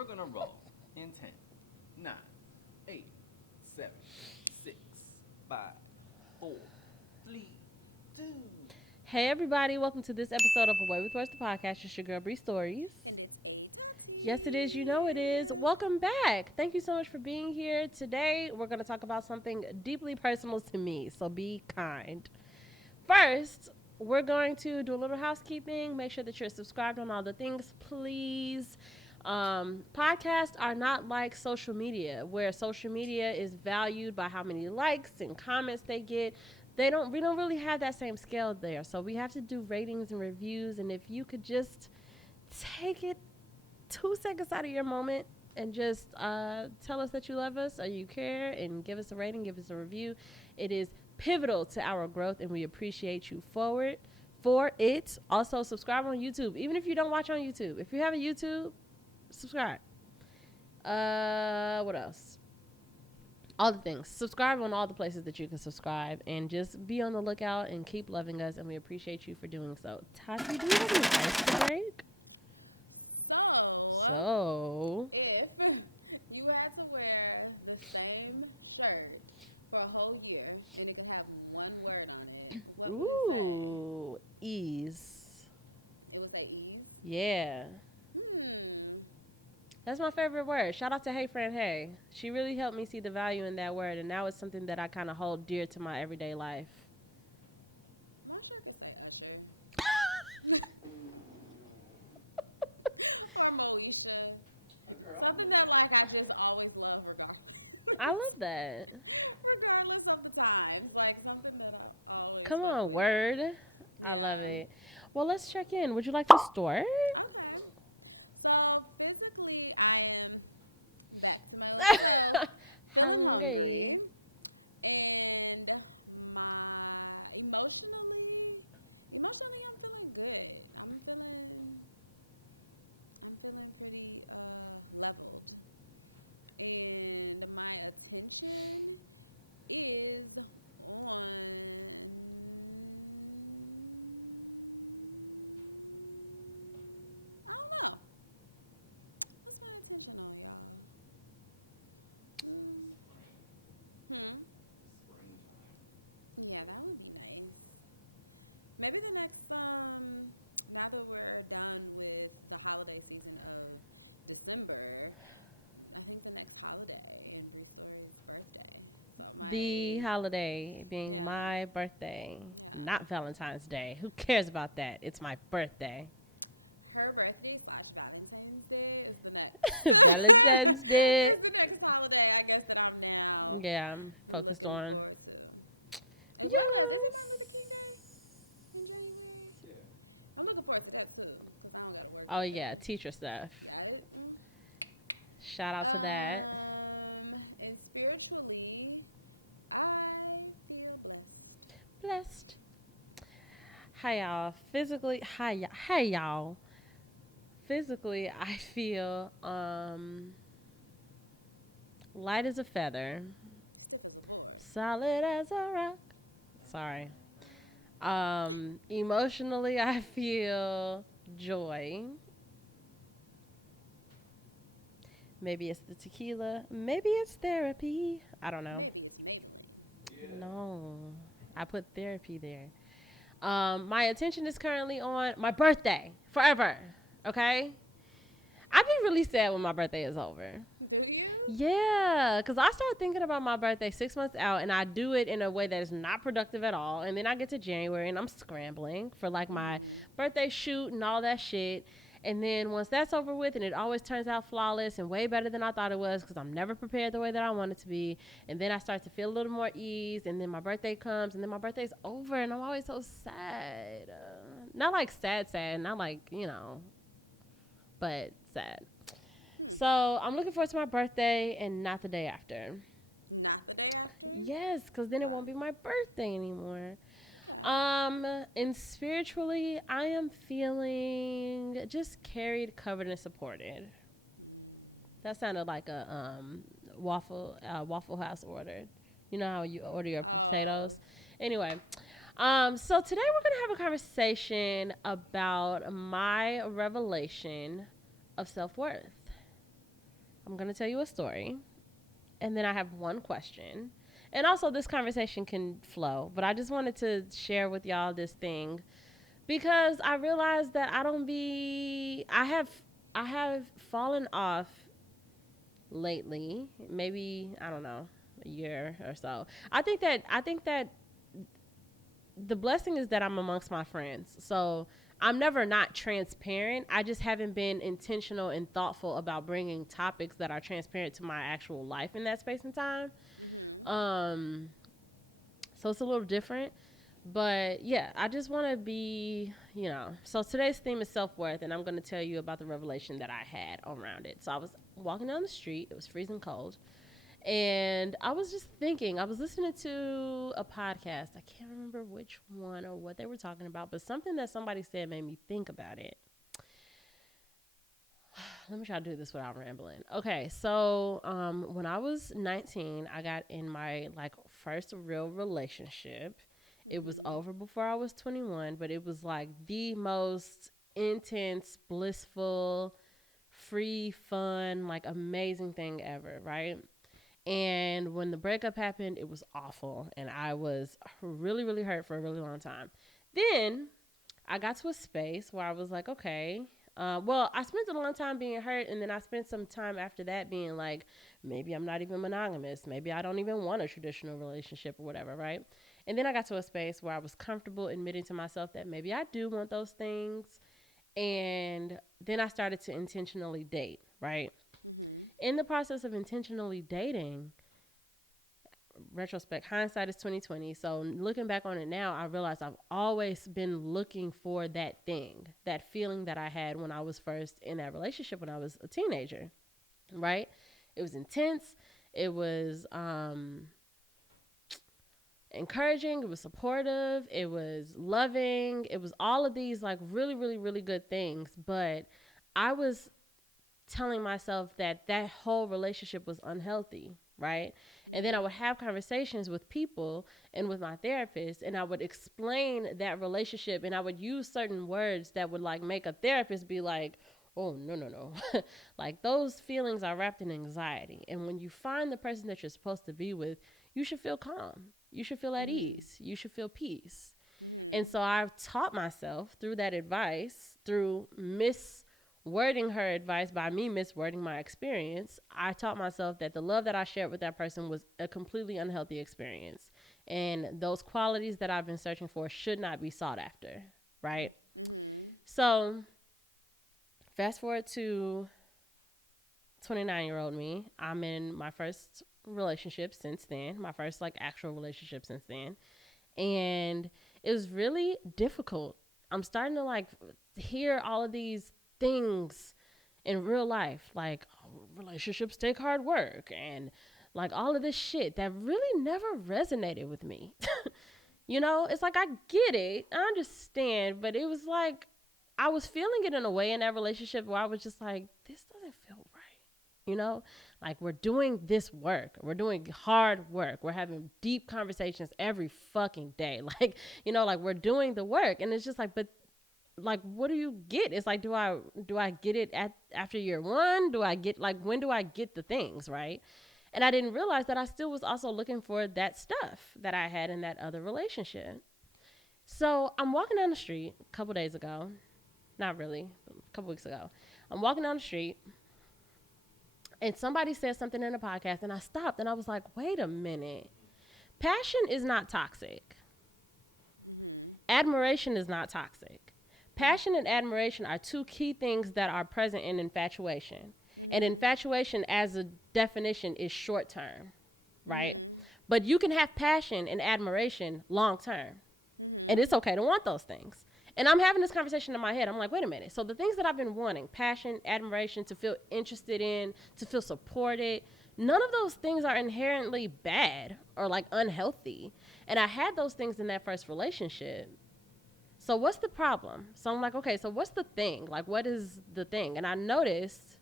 we're gonna roll in 10, 9, 8, 7, 6, 5, 4, 3, 2. Hey everybody, welcome to this episode of Away with Words, the podcast. It's your girl Bree Stories. Yes, it is. You know it is. Welcome back. Thank you so much for being here. Today, we're going to talk about something deeply personal to me, so be kind. First, we're going to do a little housekeeping. Make sure that you're subscribed on all the things, please. Podcasts are not like social media, where social media is valued by how many likes and comments they get. We don't really have that same scale there. So we have to do ratings and reviews. And if you could just take it 2 seconds out of your moment and just tell us that you love us or you care and give us a rating, give us a review. It is pivotal to our growth, and we appreciate you for it. Also, subscribe on YouTube, even if you don't watch on YouTube. If you have a YouTube, subscribe. What else? All the things. Subscribe on all the places that you can subscribe, and just be on the lookout and keep loving us, and we appreciate you for doing so. Tati, do you have any ice to break? So, If you had to wear the same shirt for a whole year, you need to have one word on it. What would it ooh, ease. say? It would say ease. Yeah. That's my favorite word. Shout out to Hey Friend Hey. She really helped me see the value in that word, and now it's something that I kind of hold dear to my everyday life. My shirt would say Usher. Or Moesha. Something that like I just always love her back. I love that. Regardless of the times. Like something that I always Come on, word. I love it. Well, let's check in. Would you like to start? Okay. So physically I am vaccinated. Hungry. And my emotionally I'm feeling good. I'm feeling pretty level. And my attention is on I don't know. What's my attention on now? Yeah, maybe the next now that we're done with the holiday season of December, I think the next holiday is Lisa's birthday. So The holiday being my birthday, not Valentine's Day. Who cares about that? It's my birthday. her birthday is Valentine's Day. Is the next Valentine's Day. it's the next holiday I guess that I'm now Yeah, I'm focused looking on. forward to. And what about is it Yes. Martin Luther King Day in January? I'm looking forward to that too. Because I don't get work. Oh yeah, teacher stuff. Right? Shout out to that. And spiritually, I feel blessed. Blessed. Hi y'all. Physically, hi y'all. Physically, I feel light as a feather, solid as a rock. Sorry. Emotionally, I feel joy. Maybe it's the tequila. Maybe it's therapy. I don't know. No, I put therapy there. My attention is currently on my birthday forever. Okay, I'd be really sad when my birthday is over. Do you? Yeah, because I start thinking about my birthday 6 months out, and I do it in a way that is not productive at all. And then I get to January, and I'm scrambling for like my birthday shoot and all that shit. And then once that's over with, and it always turns out flawless and way better than I thought it was, because I'm never prepared the way that I want it to be. And then I start to feel a little more ease, and then my birthday comes, and then my birthday's over, and I'm always so sad. Not like sad, not like, but sad. So I'm looking forward to my birthday and not the day after. Not the day after? Yes, because then it won't be my birthday anymore. And spiritually, I am feeling just carried, covered, and supported. That sounded like a Waffle House order. You know how you order your potatoes. Anyway, so today we're gonna have a conversation about my revelation of self worth. I'm going to tell you a story, and then I have one question. And also, this conversation can flow, but I just wanted to share with y'all this thing because I realized that I have fallen off lately. Maybe, I don't know, a year or so. I think that the blessing is that I'm amongst my friends. So I'm never not transparent. I just haven't been intentional and thoughtful about bringing topics that are transparent to my actual life in that space and time. Um, so it's a little different. But yeah, I just want to be, So today's theme is self worth, and I'm going to tell you about the revelation that I had around it. So I was walking down the street, it was freezing cold, and I was just thinking, I was listening to a podcast. I can't remember which one or what they were talking about, but something that somebody said made me think about it. Let me try to do this without rambling. Okay, so when I was 19, I got in my first real relationship. It was over before I was 21, but it was like the most intense, blissful, free, fun, amazing thing ever, right? And when the breakup happened, it was awful. And I was really, really hurt for a really long time. Then I got to a space where I was like, okay, I spent a long time being hurt. And then I spent some time after that being like, maybe I'm not even monogamous. Maybe I don't even want a traditional relationship or whatever, right? And then I got to a space where I was comfortable admitting to myself that maybe I do want those things. And then I started to intentionally date, right? In the process of intentionally dating, retrospect, hindsight is 2020. So looking back on it now, I realized I've always been looking for that thing, that feeling that I had when I was first in that relationship when I was a teenager, right? It was intense. It was encouraging. It was supportive. It was loving. It was all of these really, really, really good things. But I was telling myself that whole relationship was unhealthy, right? And then I would have conversations with people and with my therapist, and I would explain that relationship, and I would use certain words that would make a therapist be like, oh, no. Those feelings are wrapped in anxiety. And when you find the person that you're supposed to be with, you should feel calm. You should feel at ease. You should feel peace. And so I've taught myself through that advice, through wording her advice by me miswording my experience, I taught myself that the love that I shared with that person was a completely unhealthy experience. And those qualities that I've been searching for should not be sought after, right? So fast forward to 29-year-old me. I'm in my first relationship since then, my first actual relationship since then. And it was really difficult. I'm starting to hear all of these things in real life, relationships take hard work and all of this shit that really never resonated with me. It's I get it, I understand, but it was I was feeling it in a way in that relationship where I was just this doesn't feel right. We're doing this work, we're doing hard work, we're having deep conversations every fucking day, we're doing the work, and it's just but what do you get? It's do I get it after year one? Do I get when do I get the things, right? And I didn't realize that I still was also looking for that stuff that I had in that other relationship. So I'm walking down the street a couple days ago, not really, but a couple weeks ago. I'm walking down the street and somebody said something in the podcast, and I stopped and I was like, wait a minute. Passion is not toxic. Admiration is not toxic. Passion and admiration are two key things that are present in infatuation. And infatuation, as a definition, is short term, right? But you can have passion and admiration long term. And it's okay to want those things. And I'm having this conversation in my head. I'm like, wait a minute. So the things that I've been wanting, passion, admiration, to feel interested in, to feel supported, none of those things are inherently bad or unhealthy. And I had those things in that first relationship. So what's the problem? So I'm like, okay, so what's the thing? What is the thing? And I noticed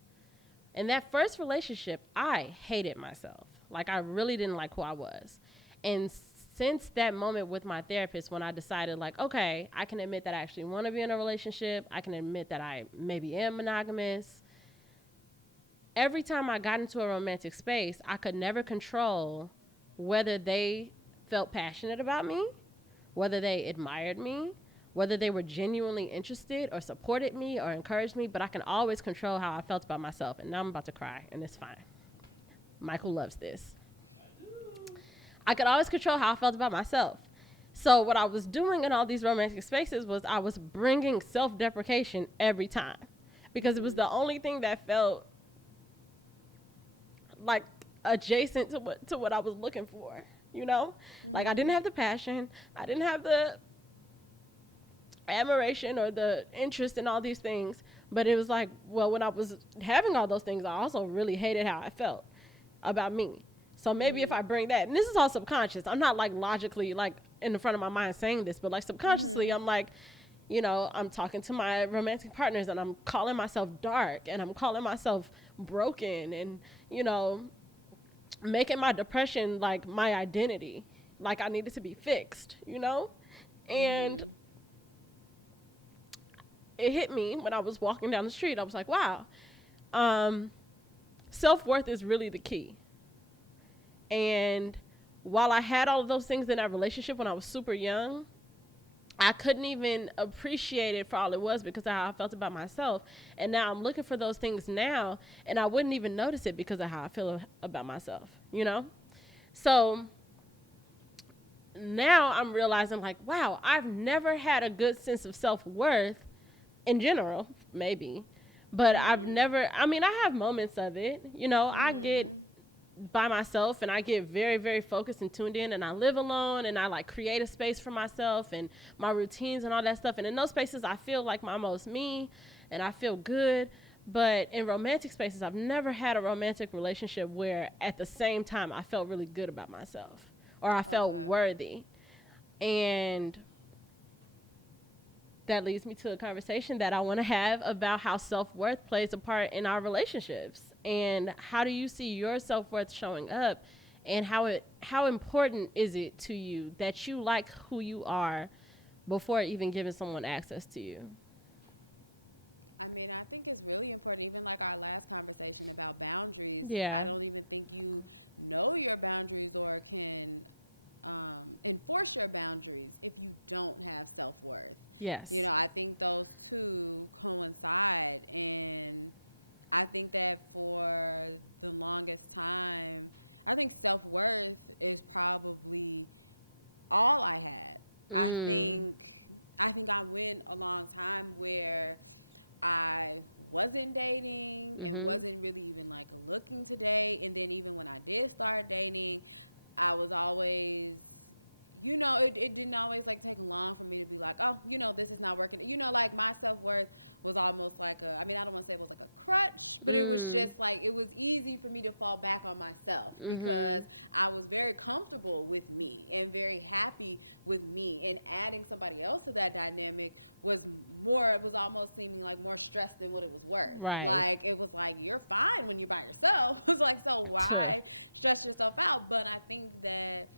in that first relationship, I hated myself. I really didn't like who I was. And since that moment with my therapist, when I decided okay, I can admit that I actually want to be in a relationship. I can admit that I maybe am monogamous. every time I got into a romantic space, I could never control whether they felt passionate about me, whether they admired me, whether they were genuinely interested or supported me or encouraged me, but I can always control how I felt about myself. And now I'm about to cry, and it's fine. Michael loves this. I could always control how I felt about myself. So what I was doing in all these romantic spaces was I was bringing self-deprecation every time, because it was the only thing that felt like adjacent to what I was looking for, you know? Like, I didn't have the passion, I didn't have the admiration or the interest in all these things, but it was like, well, when I was having all those things, I also really hated how I felt about me. So maybe if I bring that, and this is all subconscious, I'm not like logically like in the front of my mind saying this, but like subconsciously I'm like, you know, I'm talking to my romantic partners and I'm calling myself dark and I'm calling myself broken and, you know, making my depression like my identity, like I needed to be fixed, you know? And it hit me when I was walking down the street. I was like, wow, self-worth is really the key. And while I had all of those things in that relationship when I was super young, I couldn't even appreciate it for all it was because of how I felt about myself. And now I'm looking for those things now, and I wouldn't even notice it because of how I feel about myself, you know? So now I'm realizing, like, wow, I've never had a good sense of self-worth in general, maybe. But I've never, I mean, I have moments of it. You know, I get by myself and I get very, very focused and tuned in, and I live alone and I like create a space for myself and my routines and all that stuff. And in those spaces, I feel like my most me and I feel good. But in romantic spaces, I've never had a romantic relationship where at the same time I felt really good about myself or I felt worthy. And that leads me to a conversation that I want to have about how self-worth plays a part in our relationships. And how do you see your self-worth showing up, and how important is it to you that you like who you are before even giving someone access to you? I mean, I think it's really important, even like our last conversation about boundaries. Yeah. I don't even think you know your boundaries or can enforce your boundaries if you don't have self-worth. Yes. You know, I think those two coincide, and I think that for the longest time, I think self-worth is probably all I had. I think I went a long time where I wasn't dating, and wasn't really even like looking to date, and then even when I did start dating, I was always, you know, it didn't always like take long for me to be like, oh, you know, this is not working. You know, like my self-worth was almost like a, I mean, I don't want to say it was like a crutch, but it was just like, it was easy for me to fall back on myself because I was very comfortable with me and very happy with me, and adding somebody else to that dynamic was almost seeming like more stress than what it was worth. Right. Like, it was like, you're fine when you're by yourself. It was like, so why stress yourself out? But I think that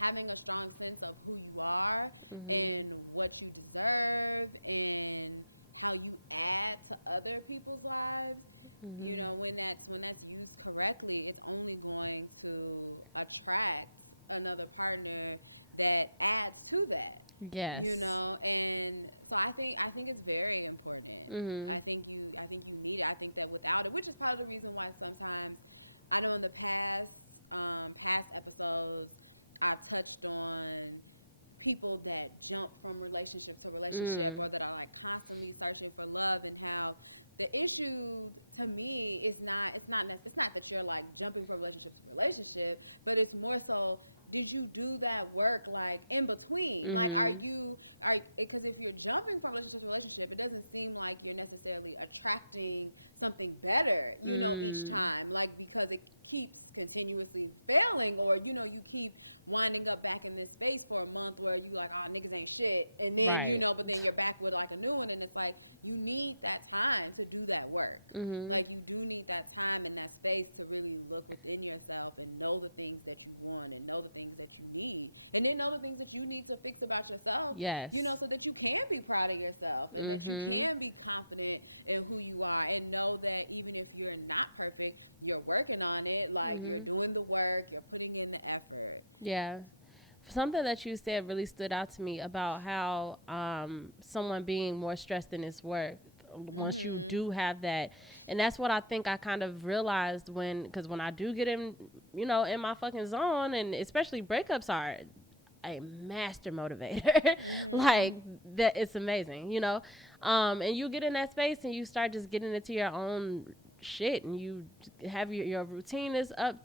having a strong sense of who you are and what you deserve and how you add to other people's lives, you know, when that's used correctly, it's only going to attract another partner that adds to that. Yes. You know, and so I think it's very important. I think you need it. I think that without it, which is probably the reason why sometimes I know in the past episodes I touched on people that jump from relationship to relationship or that are like constantly searching for love, and how the issue to me is it's not that you're like jumping from relationship to relationship, but it's more so, did you do that work like in between? Like, because if you're jumping from relationship to relationship, it doesn't seem like you're necessarily attracting something better, you know, each time, like, because it keeps continuously failing, or, you know, you keep winding up back in this space for a month where you like, oh, niggas ain't shit, and then, you know, but then you're back with like a new one, and it's like, you need that time to do that work. Like, you do need that time and that space to really look within yourself and know the things that you want and know the things that you need, and then know the things that you need to fix about yourself. Yes. You know, so that you can be proud of yourself, and that you can be confident in who you are, and know that even if you're not perfect, you're working on it. Like, you're doing the work, you're putting in the effort. Yeah. Something that you said really stood out to me about how someone being more stressed in his work once you do have that. And that's what I think I kind of realized because when I do get in, in my fucking zone, and especially breakups are a master motivator. Like, that, it's amazing, and you get in that space and you start just getting into your own shit, and you have your routine is up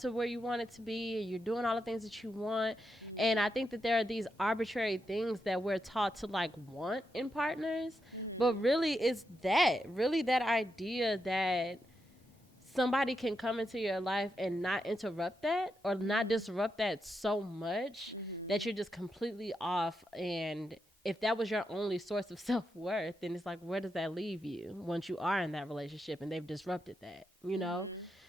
to where you want it to be, and you're doing all the things that you want. And I think that there are these arbitrary things that we're taught to like want in partners, but really it's that idea that somebody can come into your life and not interrupt that or not disrupt that so much that you're just completely off. And if that was your only source of self-worth, then it's like, where does that leave you once you are in that relationship and they've disrupted that,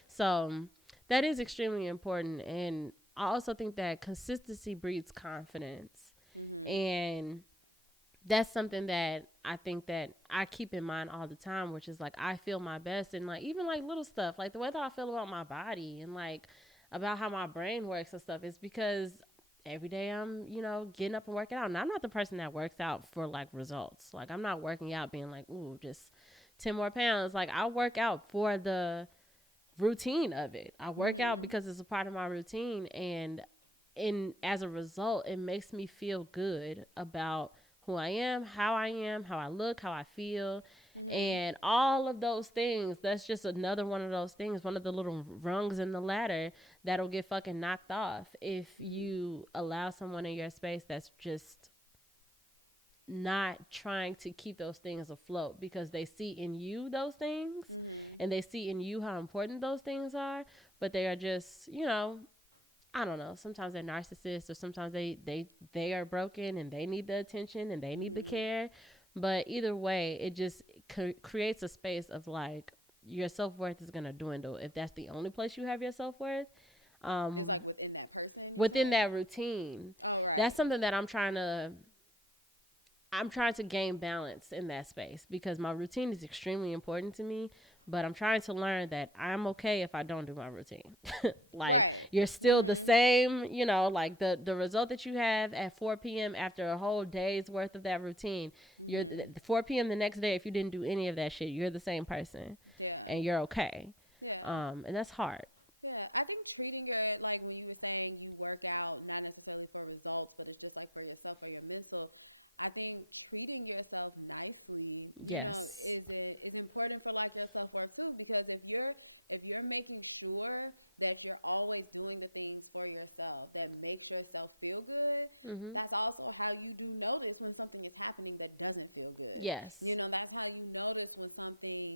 So that is extremely important. And I also think that consistency breeds confidence. And that's something that I think that I keep in mind all the time, which is like, I feel my best. And like, even like little stuff, like the way that I feel about my body and like about how my brain works and stuff, is because every day I'm, getting up and working out. And I'm not the person that works out for like results. Like, I'm not working out being like, ooh, just 10 more pounds. Like, I work out for the routine of it. I work out because it's a part of my routine. And as a result, it makes me feel good about who I am, how I look, how I feel, and all of those things. That's just another one of those things, one of the little rungs in the ladder that'll get fucking knocked off if you allow someone in your space that's just not trying to keep those things afloat, because they see in you those things and they see in you how important those things are, but they are just, I don't know. Sometimes they're narcissists, or sometimes they are broken and they need the attention and they need the care. But either way, it just creates a space of like, your self-worth is going to dwindle if that's the only place you have your self-worth. Like within that person? Within that routine. Oh, right. That's something that I'm trying to gain balance in that space, because my routine is extremely important to me. But I'm trying to learn that I'm okay if I don't do my routine. Like, right. You're still the same, like the result that you have at 4 p.m. after a whole day's worth of that routine. You're 4 p.m. the next day, if you didn't do any of that shit, you're the same person. Yeah. And you're okay. Yeah. And that's hard. Yeah, I think treating it like when you were saying you work out, not necessarily for results, but it's just like for yourself or your mental. I think treating yourself nicely, yes, is important for like your self-worth too. Because if you're making sure that you're always doing the things for yourself that makes yourself feel good, that's also how you do notice when something is happening that doesn't feel good. Yes, that's how you notice when something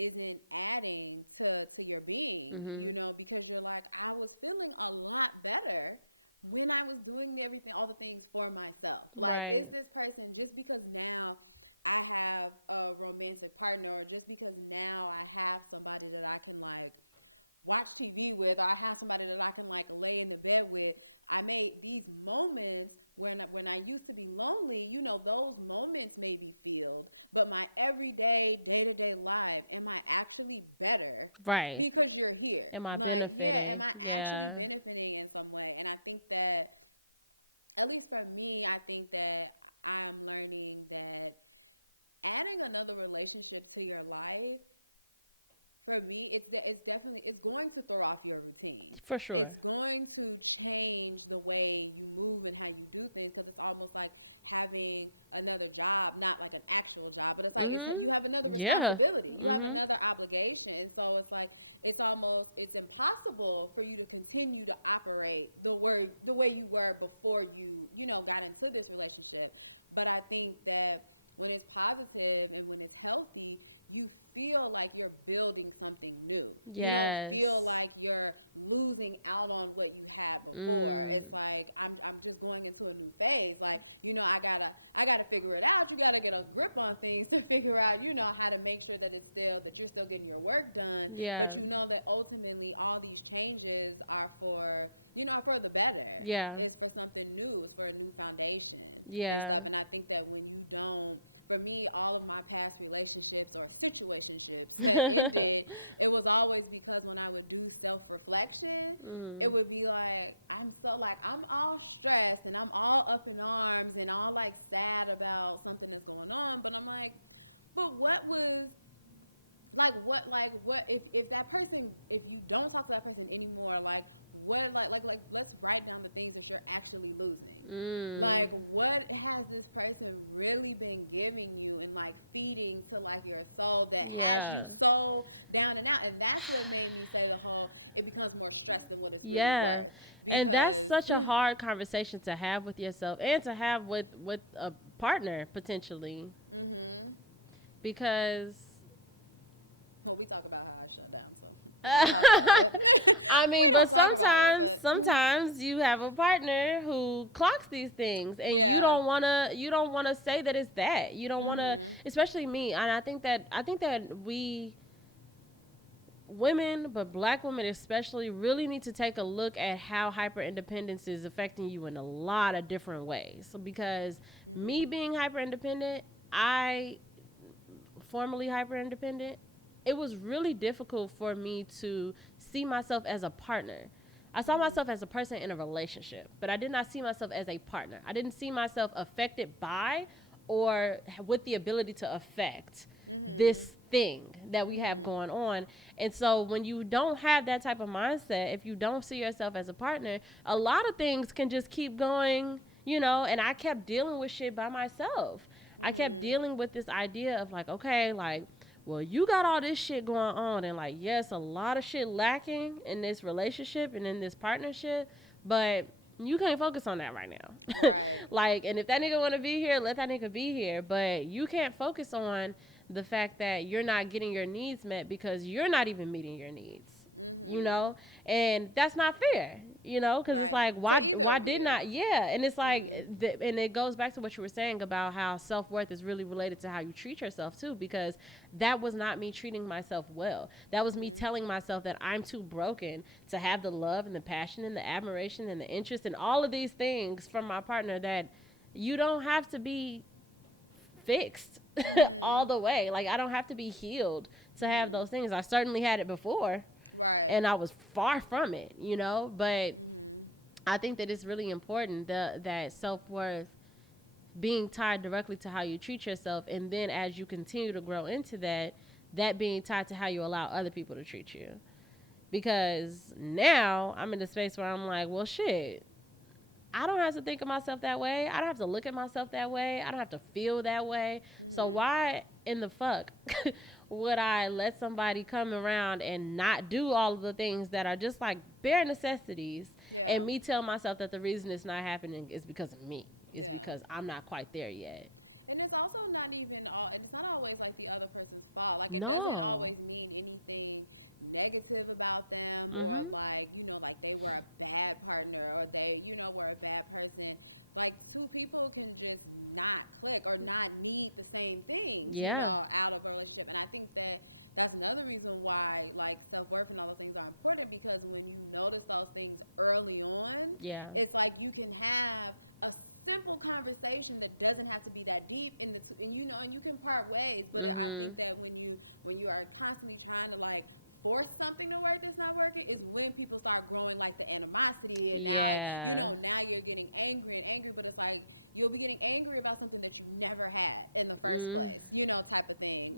isn't adding to your being. Because you're like, I was feeling a lot better when I was doing all the things for myself. Like, right. Is this person, just because now I have a romantic partner, or just because now I have somebody that I can like watch TV with, or I have somebody that I can like lay in the bed with, I made these moments when I used to be lonely, those moments made me feel. But my everyday, day-to-day life, am I actually better? Right. Because you're here. Am I benefiting? Yeah. Am I benefiting in some way? And I think that, at least for me, I think that I'm learning that adding another relationship to your life, for me, it's going to throw off your routine. For sure. It's going to change the way you move and how you do things, because it's almost like having another job, not like an actual job, but it's like you have another responsibility, you have another obligation, and so it's like it's impossible for you to continue to operate the way you were before you got into this relationship. But I think that when it's positive and when it's healthy, you feel like you're building something new. Yes. You don't feel like you're losing out on what you had before. It's like I'm just going into a new phase. Like, I gotta figure it out. You gotta get a grip on things to figure out, how to make sure that that you're still getting your work done. Yeah. But you know that ultimately all these changes are for the better. Yeah. It's for something new. It's for a new foundation. Yeah. And I think that when you don't, for me, all of my past relationships or situationships always because when I would do self-reflection, it would be like, I'm all stressed and I'm all up in arms and all like sad about something that's going on, but I'm like, but what if that person, if you don't talk to that person anymore, like what let's write down the things that you're actually losing. Like what has this person really been giving you and like feeding to like your soul that has you so down and out, and that's what made me say the whole it becomes more stressed than what it's really. And that's such a hard conversation to have with yourself and to have with a partner potentially, because we talk about how I shut down. I mean, but sometimes you have a partner who clocks these things, and you don't wanna say that it's that. You don't wanna, especially me, and I think that we women, but black women especially, really need to take a look at how hyper independence is affecting you in a lot of different ways. So because me being hyper independent, formerly hyper independent, it was really difficult for me to see myself as a partner. I saw myself as a person in a relationship, but I did not see myself as a partner. I didn't see myself affected by or with the ability to affect this thing that we have going on. And so when you don't have that type of mindset, if you don't see yourself as a partner, a lot of things can just keep going, and I kept dealing with shit by myself. I kept dealing with this idea of like, okay, like, well, you got all this shit going on, and like, yes, a lot of shit lacking in this relationship and in this partnership, but you can't focus on that right now. Like, and if that nigga want to be here, let that nigga be here, but you can't focus on the fact that you're not getting your needs met because you're not even meeting your needs, and that's not fair, because it's like, why didn't I? Yeah. And it's like, and it goes back to what you were saying about how self-worth is really related to how you treat yourself too, because that was not me treating myself well. That was me telling myself that I'm too broken to have the love and the passion and the admiration and the interest and all of these things from my partner, that you don't have to be fixed all the way. Like, I don't have to be healed to have those things. I certainly had it before, and I was far from it, but I think that it's really important that self-worth being tied directly to how you treat yourself, and then as you continue to grow into that being tied to how you allow other people to treat you. Because now I'm in a space where I'm like, well, shit, I don't have to think of myself that way. I don't have to look at myself that way. I don't have to feel that way. So why in the fuck would I let somebody come around and not do all of the things that are just like bare necessities, and me tell myself that the reason it's not happening is because of me. It's because I'm not quite there yet. And it's also not even it's not always like the other person's fault. Like, no. It doesn't always mean anything negative about them, or like, they were a bad partner, or they, were a bad person. Like, two people can just not click or not need the same thing. Yeah. Out of a relationship. And I think that's another reason why, like, self-worth and all those things are important, because when you notice those things early on, it's like you can have a simple conversation that doesn't have to be that deep, and you can part ways. But I think that when you are constantly trying to like force something to work that's not working, is when people start growing like the animosity. And now you're getting angry, but it's like you'll be getting angry about something that you never had in the first place, type of thing.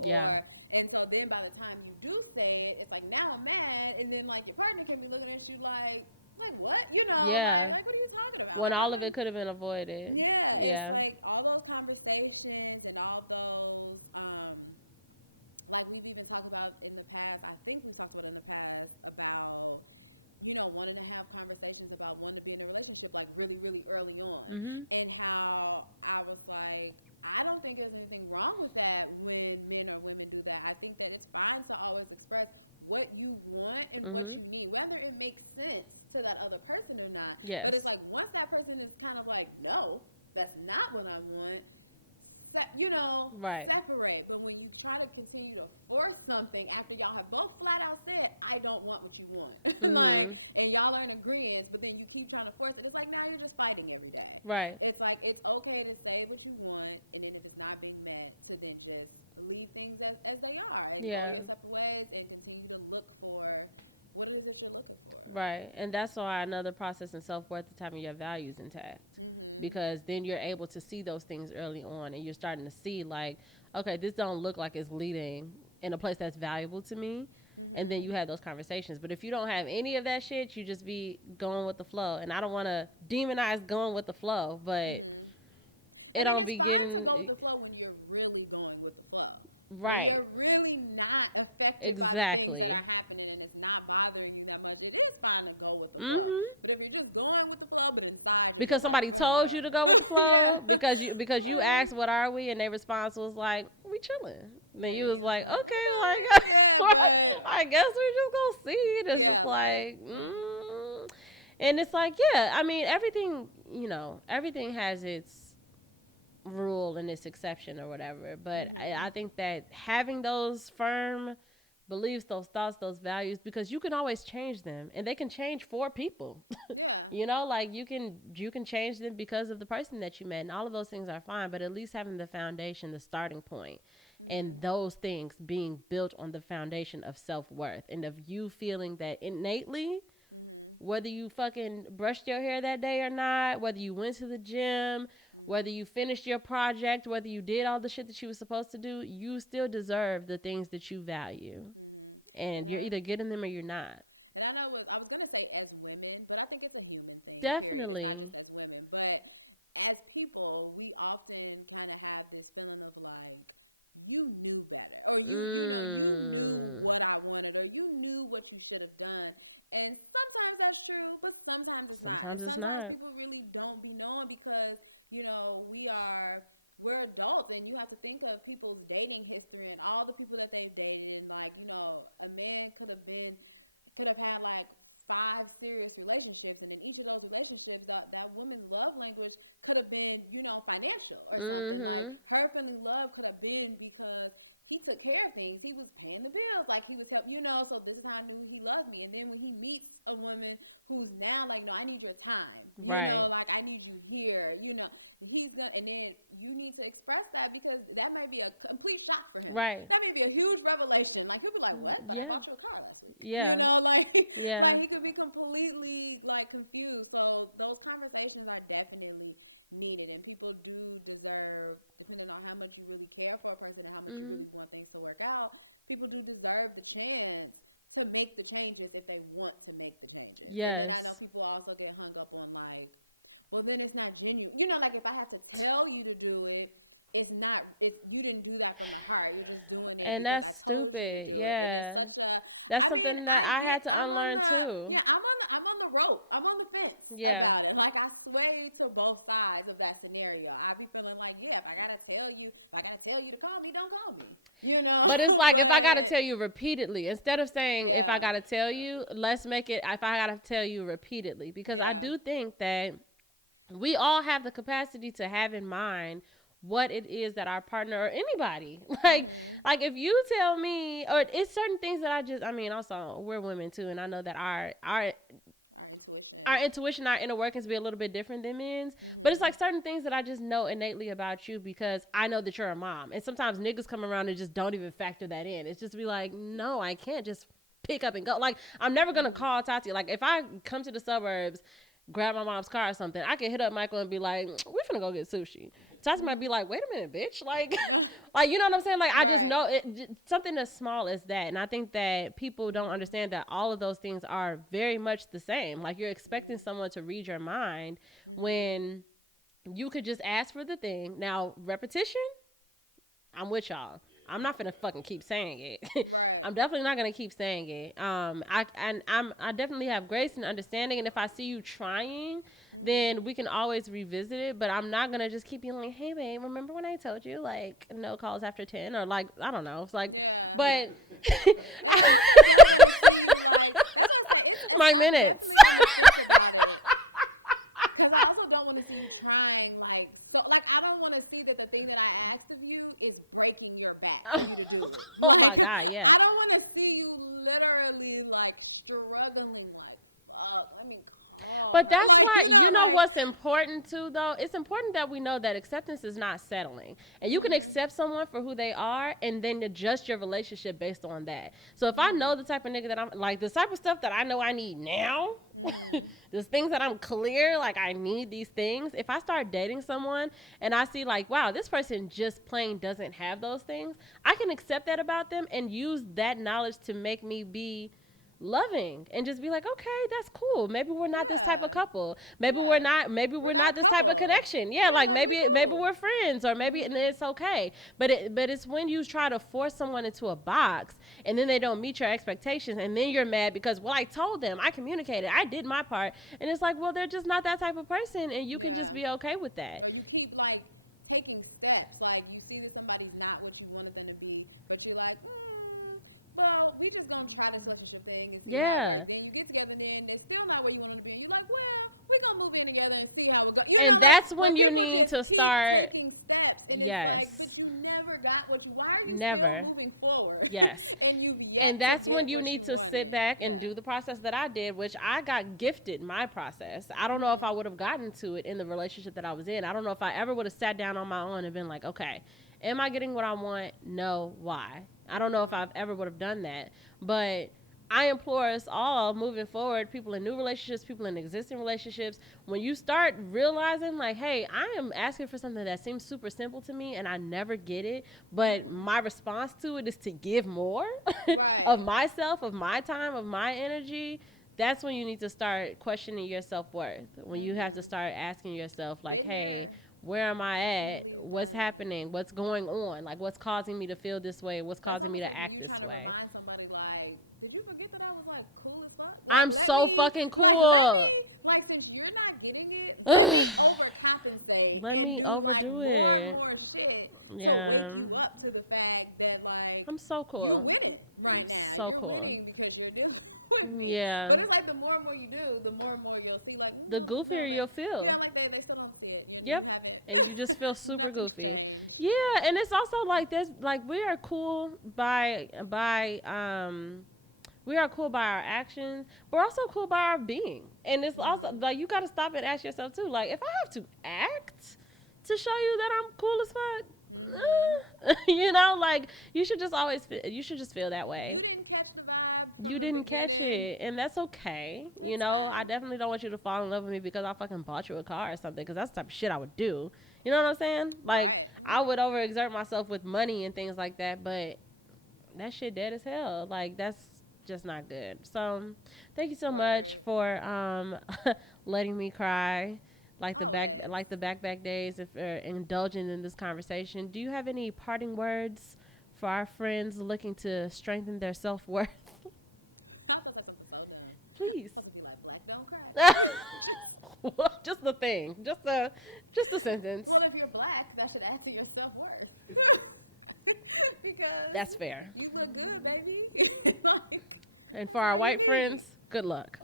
And so then by the time you do say it, it's like, now I'm mad, and then like your partner can be looking at you like what? Like, what are you talking about? When all of it could have been avoided. Yeah. It's like all those conversations and all those, like we've even talked about in the past, I think we talked about in the past about, wanting to have conversations about wanting to be in a relationship like really, really early on. And how I was like, I don't think there's anything wrong with that when men or women do that. I think that it's fine to always express what you want and what you need, whether it makes sense to that other person or not. Yes. But it's like, once that person is kind of like, no, that's not what I want, separate. But when you try to continue to force something after y'all have both flat out said, I don't want what you want, and y'all are in agreement, but then you keep trying to force it, it's like, now you're just fighting every day. Right. It's like, it's okay to say what you want, and then if it's not being met, to then just leave things as they are. And go your separate ways and continue to look for what is it you're looking for? Right. And that's why another process in self-worth is having your values intact. Mm-hmm. Because then you're able to see those things early on, and you're starting to see, like, okay, this don't look like it's leading in a place that's valuable to me. And then you have those conversations. But if you don't have any of that shit, you just be going with the flow. And I don't want to demonize going with the flow, but it don't be getting Go with the flow when you're really going with the flow. right. You're really not affected Exactly. by things that are happening, and it's not bothering you that much. It is fine to go with the flow. Mhm. But if you're just going with the flow, but it's fine Because somebody told you to go with the flow, because you asked what are we, and their response was like, we chilling. And then you was like, okay, like I guess we just gonna see. It's just like, and it's like, yeah. I mean, everything, everything has its rule and its exception or whatever. But I think that having those firm beliefs, those thoughts, those values, because you can always change them, and they can change for people. Yeah. Like you can change them because of the person that you met, and all of those things are fine. But at least having the foundation, the starting point, and those things being built on the foundation of self-worth and of you feeling that innately, whether you fucking brushed your hair that day or not, whether you went to the gym, whether you finished your project, whether you did all the shit that you were supposed to do, you still deserve the things that you value. And you're either getting them or you're not. And I know I was gonna say as women, but I think it's a human thing. Definitely. As women, but as people, we often kind of have this feeling of like, you knew better, or you knew what I wanted, or you knew what you should have done. And sometimes that's true, but sometimes it's not. People really don't be knowing because we're adults, and you have to think of people's dating history and all the people that they've dated. And like, a man could have had like 5 serious relationships, and in each of those relationships, that woman's love language could have been, financial or something. Like her feeling love could have been because he took care of things. He was paying the bills, like he was helping, so this is how I knew he loved me. And then when he meets a woman who's now like, no, I need your time. Right. Like I need you here, he's gonna, and then you need to express that because that might be a complete shock for him. Right. That may be a huge revelation. Like he'll be like, what? Yeah. I bought you a car. Yeah. Like you could be completely like confused. So those conversations are definitely needed, and people do deserve, depending on how much you really care for a person and how much you really want things to work out, people do deserve the chance to make the changes if they want to make the changes. Yes. And I know people also get hung up on like, well, then it's not genuine. Like if I have to tell you to do it, it's not. If you didn't do that from the heart, you're just doing it. And that's stupid. Yeah. That's something that I had to unlearn too. Yeah, I'm on the rope. I'm on the fence. Yeah. About it. Like I sway to both sides of that scenario. I be feeling like, yeah, if I gotta tell you to call me, don't call me. But it's like if I gotta tell you repeatedly, instead of saying if I gotta tell you, let's make it if I gotta tell you repeatedly, because I do think that we all have the capacity to have in mind what it is that our partner or anybody like if you tell me, or it's certain things that also we're women too, and I know that our intuition, our inner workings be a little bit different than men's, but it's like certain things that I just know innately about you because I know that you're a mom, and sometimes niggas come around and just don't even factor that in. It's just be like, no, I can't just pick up and go. Like I'm never gonna call Tati. Like if I come to the suburbs, grab my mom's car or something, I can hit up Michael and be like, we finna go get sushi. Tati might be like, wait a minute, bitch. Like, you know what I'm saying? Like, I just know it, something as small as that. And I think that people don't understand that all of those things are very much the same. Like, you're expecting someone to read your mind when you could just ask for the thing. Now, repetition, I'm with y'all. I'm not gonna fucking keep saying it. Right. I'm definitely not gonna keep saying it. I definitely have grace and understanding, and if I see you trying, then we can always revisit it. But I'm not gonna just keep being like, hey babe, remember when I told you like no calls after 10, or like I don't know. It's like, but my minutes. I also don't want to see you crying I don't want to see that the thing that I asked of you is breaking your back. Oh my God, yeah. I don't want to see you literally like struggling like, let me call But that's why, you know what's important too, though? It's important that we know that acceptance is not settling. And you can accept someone for who they are and then adjust your relationship based on that. So if I know the type of nigga that I'm, like the type of stuff that I know I need now, there's things that I'm clear, like I need these things. If I start dating someone and I see like, wow, this person just plain doesn't have those things, I can accept that about them and use that knowledge to make me be loving and just be like, okay, that's cool. Maybe we're not this type of couple. Maybe we're not this type of connection. Yeah, like maybe we're friends, or maybe and it's okay. But it's when you try to force someone into a box and then they don't meet your expectations and then you're mad because, well, I told them, I communicated, I did my part, and it's like, well, they're just not that type of person, and you can just be okay with that. You keep like taking steps, like you see that somebody's not what you wanted them to be, but you're like, well, we just gonna try this relationship thing. Yeah. Then you get together, and they still not where you want them to be. You're like, well, we're gonna move in together and see how it goes. And that's when you need to start. Yes. Like, you never got what you. Why are you never still moving forward? Yes. And that's when you need to sit back and do the process that I did, which I got gifted my process. I don't know if I would have gotten to it in the relationship that I was in. I don't know if I ever would have sat down on my own and been like, okay, am I getting what I want? No. Why? I don't know if I've ever would have done that. But I implore us all moving forward, people in new relationships, people in existing relationships, when you start realizing like, hey, I am asking for something that seems super simple to me and I never get it, but my response to it is to give more of myself, of my time, of my energy. That's when you need to start questioning your self-worth. When you have to start asking yourself like, hey, where am I at? What's happening? What's going on? Like, what's causing me to feel this way? What's causing me to act this way? I'm so fucking cool. Like, since you're not getting it, overcompensate. Let me overdo it. More shit. Yeah. So wake you up to the fact that, like, I'm so cool. You're winning right now. So you're cool. Because you're doing Yeah. But it's like the more and more you do, the more and more you'll see, like, the goofier you'll feel. You know, like they still don't see it. Yep. And you just feel super goofy. Yeah, and it's also like this, like we are cool by we are cool by our actions. We're also cool by our being. And it's also like you got to stop and ask yourself too, like if I have to act to show you that I'm cool as fuck, you know, like you should just feel that way. You didn't catch it, and that's okay. You know, I definitely don't want you to fall in love with me because I fucking bought you a car or something, because that's the type of shit I would do. You know what I'm saying? Like, I would overexert myself with money and things like that, but that shit dead as hell. Like, that's just not good. So, thank you so much for letting me cry like the back days, if indulging in this conversation. Do you have any parting words for our friends looking to strengthen their self-worth? Please. Well, just the thing. Just a sentence. Well, if you're black, that should add to your self-worth. Because that's fair. You look good, baby. And for our white friends, good luck.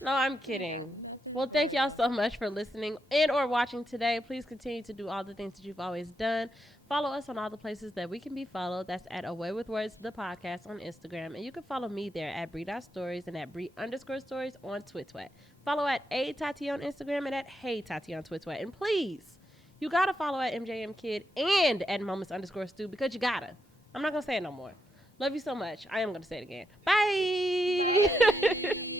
No, I'm kidding. Well, thank y'all so much for listening and or watching today. Please continue to do all the things that you've always done. Follow us on all the places that we can be followed. That's at Away With Words, the podcast on Instagram. And you can follow me there at Bree.stories and at Bree_stories on Twitter. Follow at A_Tati on Instagram and at Hey Tati on Twitter. And please, you got to follow at MJM Kid and at Moments_Stu, because you got to. I'm not going to say it no more. Love you so much. I am going to say it again. Bye. Bye.